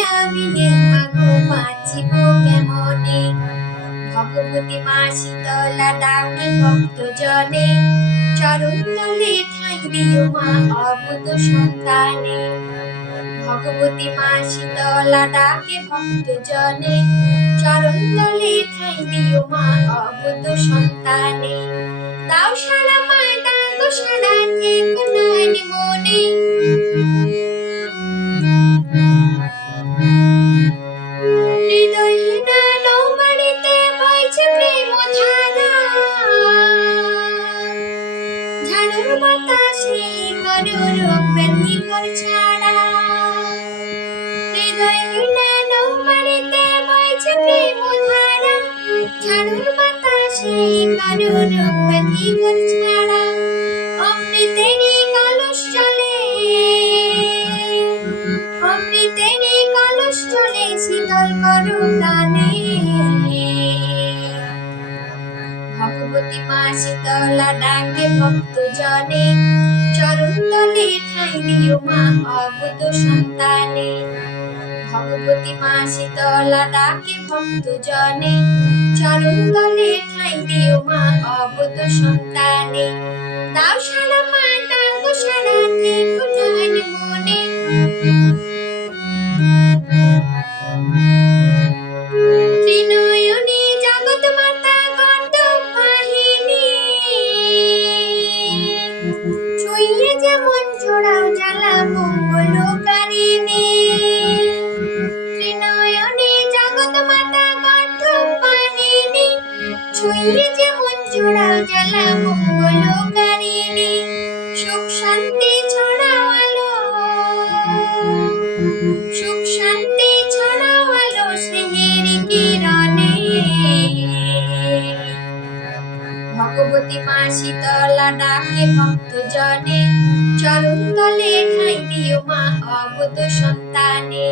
দয়া বিনে মাগো বাঁচিব কেমনে। ভগবতী মা শীতলা ডাকে ভক্ত জনে, চরণ তলে ঠাঁই দিও মা অবুধ সন্তানে। ভগবতী মা শীতলা ডাকে ভক্ত জনে, চরণ তলে ঠাঁই দিও মা অবুধ সন্তানে। দাও সারা মা দাও সারা থেকো নয়ন মনে, হৃদয় হেনালো বাড়িতে বইছে প্রেম ধারা। ঝাড়ুর বাতাসে করো রোগ ব্যাধি ঘর ছাড়া। হৃদয় হেনালো বাড়িতে বইছে প্রেম ধারা। ঝাড়ুর বাতাসে করো রোগ ব্যাধি ঘর ছাড়া। অমৃতেরই কলস চলে, অমৃতেরই কলস চলে শীতল করো প্রাণে। ভগবতী মা শীতলা ডাকে ভক্ত জনে, চরণ তলে ঠাঁই দিও মা অবুধ সন্তানে। ভগবতী মা শীতলা ডাকে ভক্ত জনে, চরণ তলে ঠাঁই দিও মা অবুধ সন্তানে। দাও সারা মা দাও সারা থেকো নয়ন মনে, ত্রিনয়নী জগৎ মাতা গর্দ বাহিনী। ছুঁয়ে যেমন ঝোড়াও জ্বালা মঙ্গলকারিণী। ত্রিনয়নী জগৎ মাতা গর্দ বাহিনী। ছুঁয়ে যেমন ঝোড়াও জ্বালা মঙ্গলকারিণী। সুখ শান্তি ছড়াও আলো, সুখ শান্তি ছড়াও আলো স্নেহের কিরণে। ভগবতী মা শীতলা ডাকে ভক্ত জনে, চরণ তলে ঠাঁই দিও মা অবুধ সন্তানে।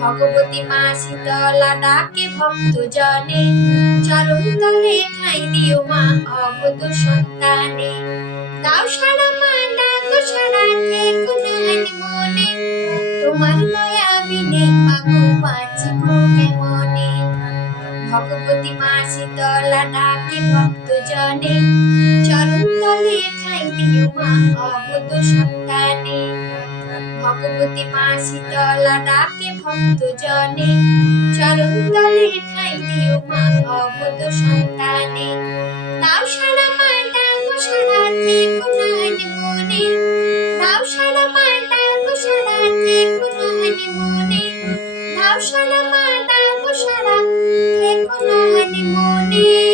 ভগবতী মা শীতলা ডাকে ভক্ত জনে, চরণ তলে ঠাঁই দিও মা অবুধ সন্তানে। দাও সারা মা দাও সারা থেকো নয়ন মনে, তোমার দয়া বিনে মাগো বাঁচিব কেমনে। ভগবতী মা শীতলা ডাকে ভক্ত জনে, চরণ তলে ঠাঁই দিও মা অবুধ সন্তানে। ভগবতী মা শীতলা ডাকে ভক্ত জনে, চরণ তলে ঠাঁই দিও মা অবুধ সন্তানে। দাও সারা মা দাও সারা থেকো নয়ন মনে, দাও সারা মা দাও সারা থেকো নয়ন মনে, দাও সারা মা দাও সারা থেকো নয়ন মনে।